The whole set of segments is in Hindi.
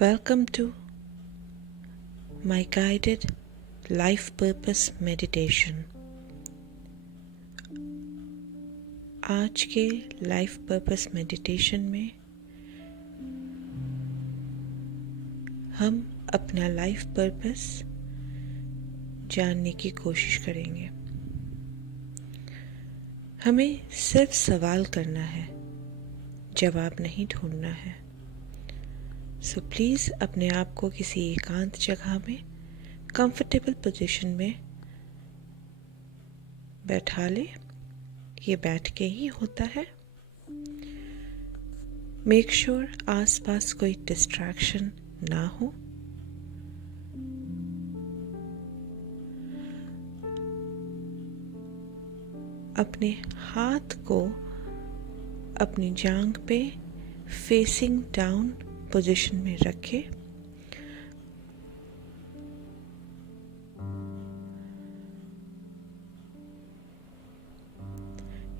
Welcome to my guided life purpose meditation. आज के लाइफ पर्पस मेडिटेशन में हम अपना लाइफ पर्पस जानने की कोशिश करेंगे। हमें सिर्फ सवाल करना है, जवाब नहीं ढूंढना है। सो प्लीज़ अपने आप को किसी एकांत जगह में कंफर्टेबल पोजीशन में बैठा ले। ये बैठ के ही होता है। मेक श्योर आसपास कोई डिस्ट्रैक्शन ना हो। अपने हाथ को अपनी जांघ पे फेसिंग डाउन पोजीशन में रखें।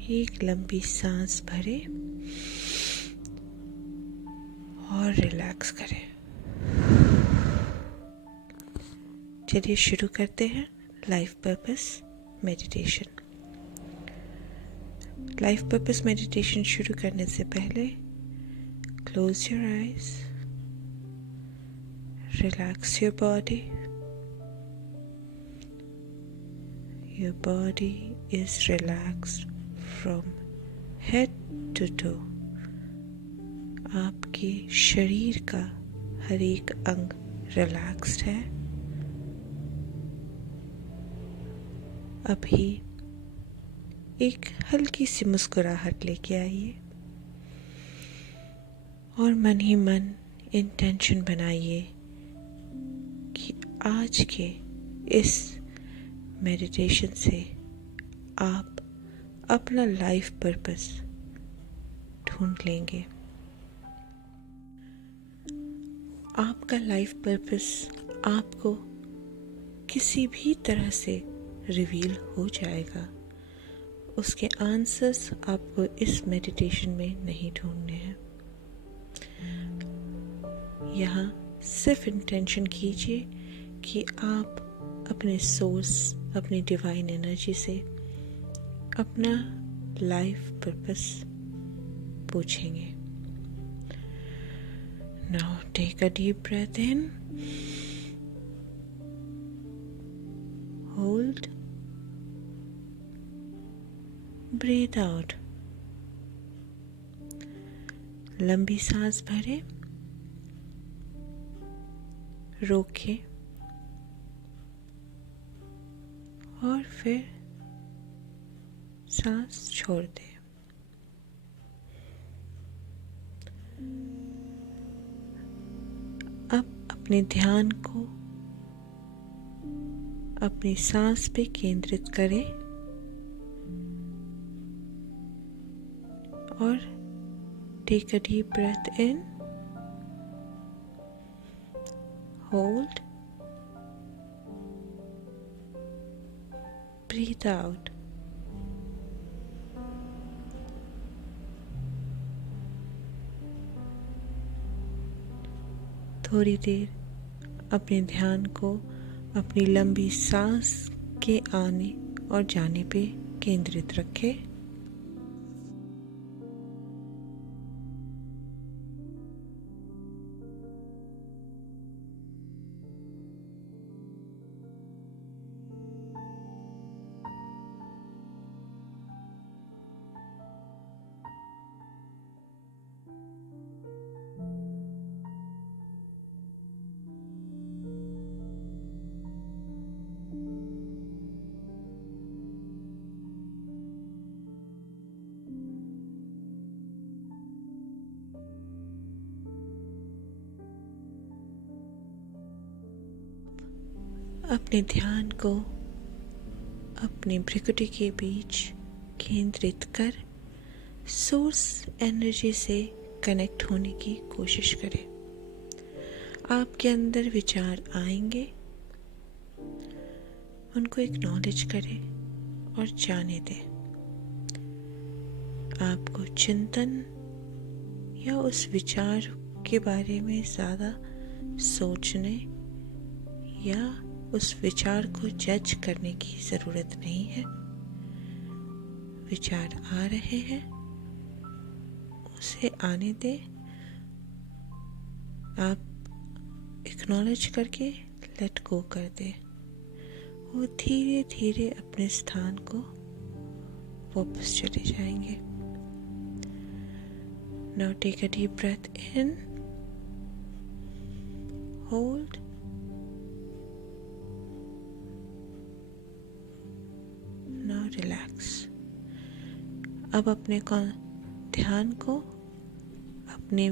एक लंबी सांस भरें और रिलैक्स करें। चलिए शुरू करते हैं life purpose meditation. Life purpose meditation शुरू करने से पहले close your eyes, relax your body. Your body is relaxed from head to toe. आपके शरीर का हर एक अंग रिलैक्स्ड है। अभी एक हल्की सी मुस्कुराहट लेके आइए और मन ही मन इंटेंशन बनाइए कि आज के इस मेडिटेशन से आप अपना लाइफ पर्पस ढूंढ लेंगे। आपका लाइफ पर्पस आपको किसी भी तरह से रिवील हो जाएगा। उसके आंसर्स आपको इस मेडिटेशन में नहीं ढूंढने हैं। यहाँ सिर्फ इंटेंशन कीजिए कि आप अपने सोर्स, अपनी डिवाइन एनर्जी से अपना लाइफ पर्पस पूछेंगे। Now take a deep breath in, hold, breathe out. लंबी सांस भरें, रोकें और फिर सांस छोड़ दें। अब अपने ध्यान को अपनी सांस पे केंद्रित करें और take a deep breath in, hold, breathe out. थोड़ी देर अपने ध्यान को अपनी लंबी सांस के आने और जाने पे केंद्रित रखें। अपने ध्यान को अपनी भ्रुकुटी के बीच केंद्रित कर सोर्स एनर्जी से कनेक्ट होने की कोशिश करें। आपके अंदर विचार आएंगे, उनको एक्नॉलेज करें और जाने दें। आपको चिंतन या उस विचार के बारे में ज़्यादा सोचने या उस विचार को जज करने की ज़रूरत नहीं है। विचार आ रहे हैं, उसे आने दे। आप एक्नॉलेज करके लेट गो कर दे। वो धीरे धीरे अपने स्थान को वापस चले जाएंगे। Now take a deep breath in, hold, now relax. अब अपने ध्यान को अपने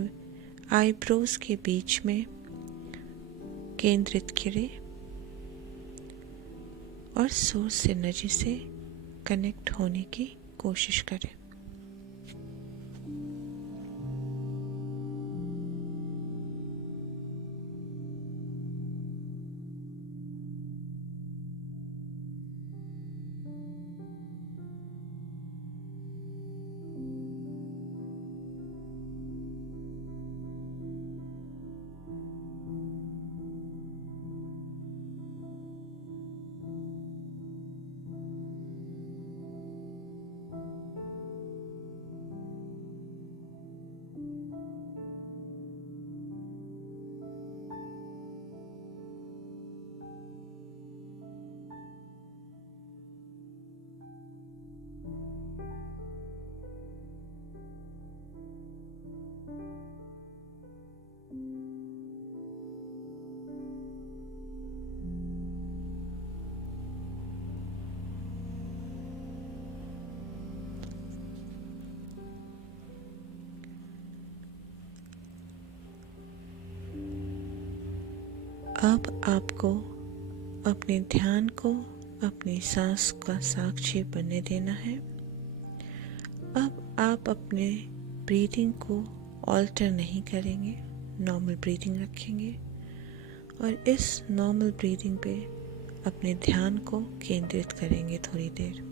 आईब्रोज के बीच में केंद्रित करें और सोर्स एनर्जी से कनेक्ट होने की कोशिश करें। अब आपको अपने ध्यान को अपनी सांस का साक्षी बनने देना है। अब आप अपने ब्रीदिंग को ऑल्टर नहीं करेंगे, नॉर्मल ब्रीदिंग रखेंगे और इस नॉर्मल ब्रीदिंग पे अपने ध्यान को केंद्रित करेंगे थोड़ी देर।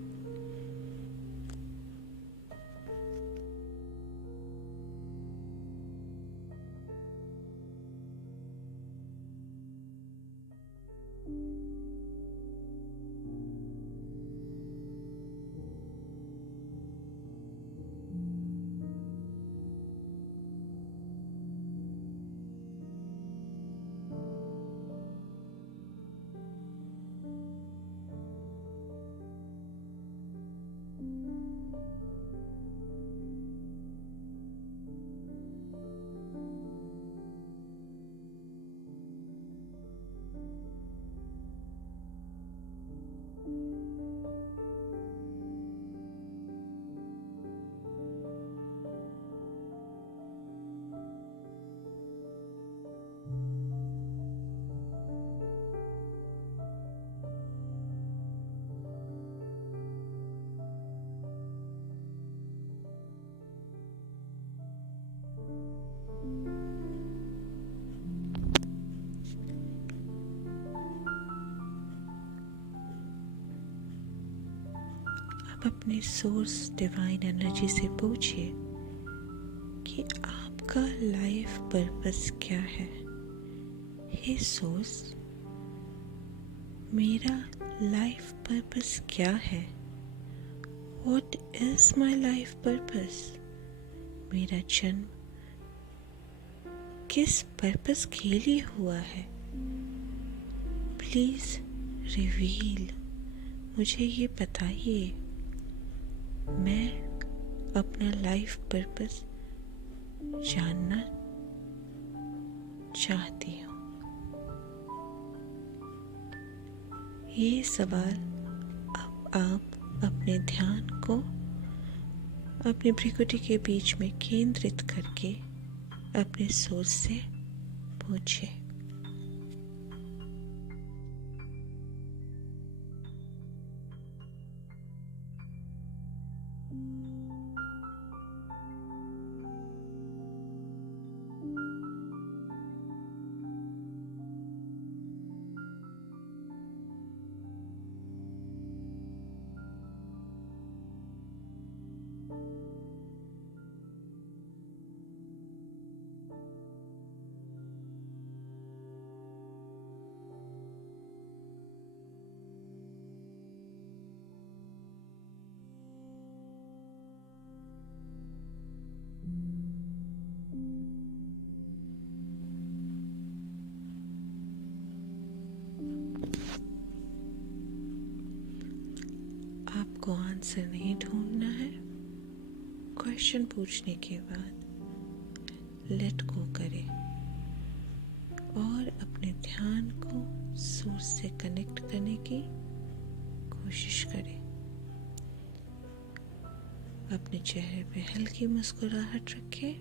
अपने सोर्स डिवाइन एनर्जी से पूछिए कि आपका लाइफ पर्पस क्या है। हे सोर्स, मेरा लाइफ पर्पस क्या है? What is my life purpose? मेरा जन्म किस पर्पस के लिए हुआ है? प्लीज रिवील, मुझे ये बताइए। मैं अपना लाइफ पर्पस जानना चाहती हूँ। ये सवाल अब आप अपने ध्यान को अपनी भ्रिकुटी के बीच में केंद्रित करके अपने सोच से पूछें। आंसर नहीं ढूंढना है। क्वेश्चन पूछने के बाद लेट गो करें और अपने ध्यान को सोर्स से कनेक्ट करने की कोशिश करें। अपने चेहरे पे हल्की मुस्कुराहट रखें।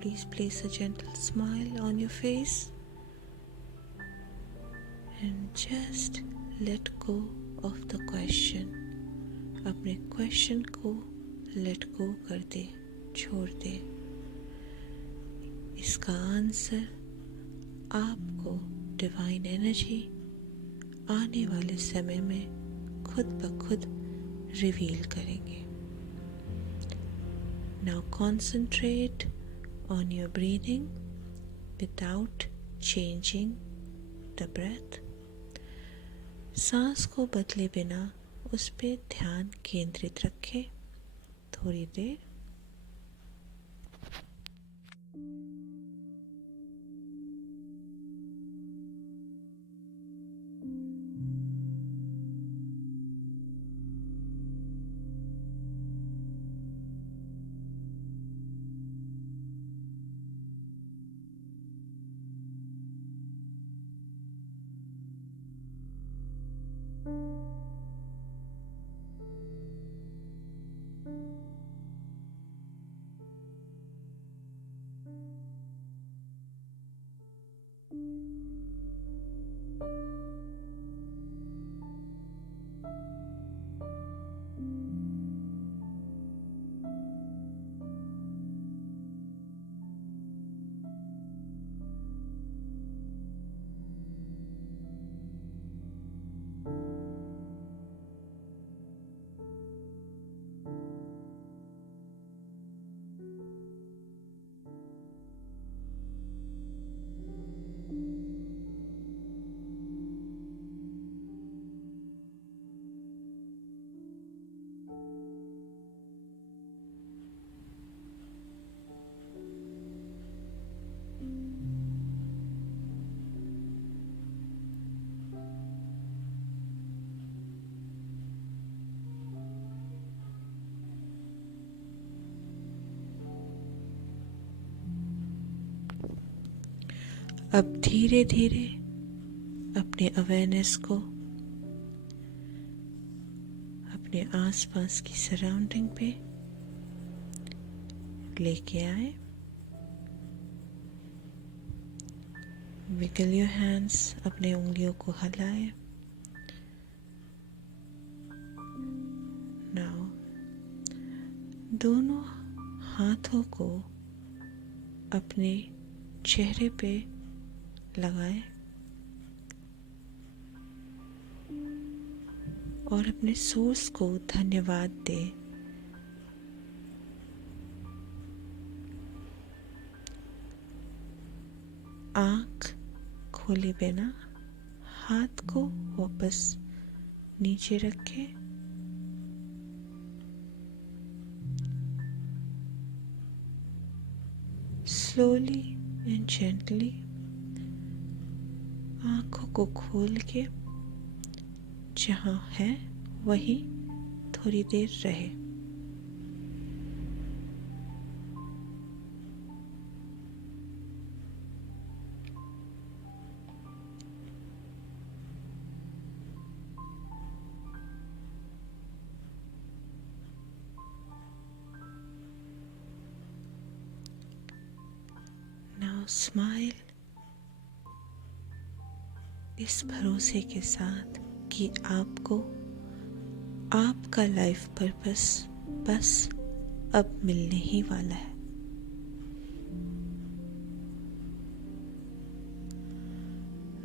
Please place a gentle smile on your face and just let go of the question. अपने क्वेश्चन को लेट गो कर दे, छोड़ दे। इसका आंसर आपको डिवाइन एनर्जी आने वाले समय में खुद ब खुद रिवील करेंगे। Now concentrate on your breathing without changing the breath. सांस को बदले बिना उस पे ध्यान केंद्रित रखें थोड़ी देर। अब धीरे धीरे अपने अवेयरनेस को अपने आसपास की सराउंडिंग पे लेके आए। विगल योर हैंड्स, अपने उंगलियों को हिलाएं। नाउ दोनों हाथों को अपने चेहरे पे लगाएं और अपने सोर्स को धन्यवाद दें। आँख खोले बिना हाथ को वापस नीचे रखें। स्लोली एंड जेंटली आँखों को खोल के जहाँ है वहीं थोड़ी देर रहे। नाउ स्माइल, इस भरोसे के साथ कि आपको आपका लाइफ पर्पस बस अब मिलने ही वाला है।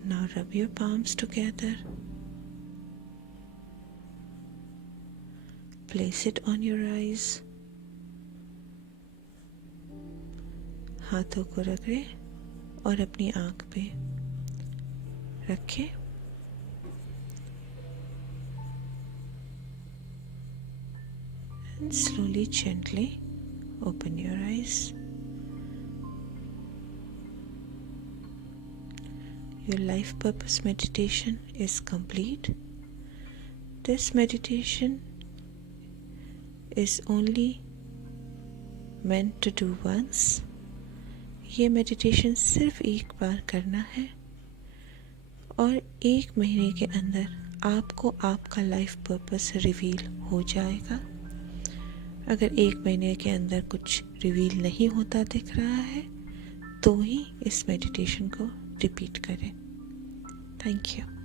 Now rub your palms together. Place it on your eyes. हाथों को रगड़े और अपनी आंख पे रखें। And slowly, gently open your eyes. Your life purpose meditation is complete. This meditation is only meant to do once. ये मेडिटेशन सिर्फ एक बार करना है और 1 महीने के अंदर आपको आपका लाइफ पर्पस रिवील हो जाएगा। अगर 1 महीने के अंदर कुछ रिवील नहीं होता दिख रहा है तो ही इस मेडिटेशन को रिपीट करें। Thank you.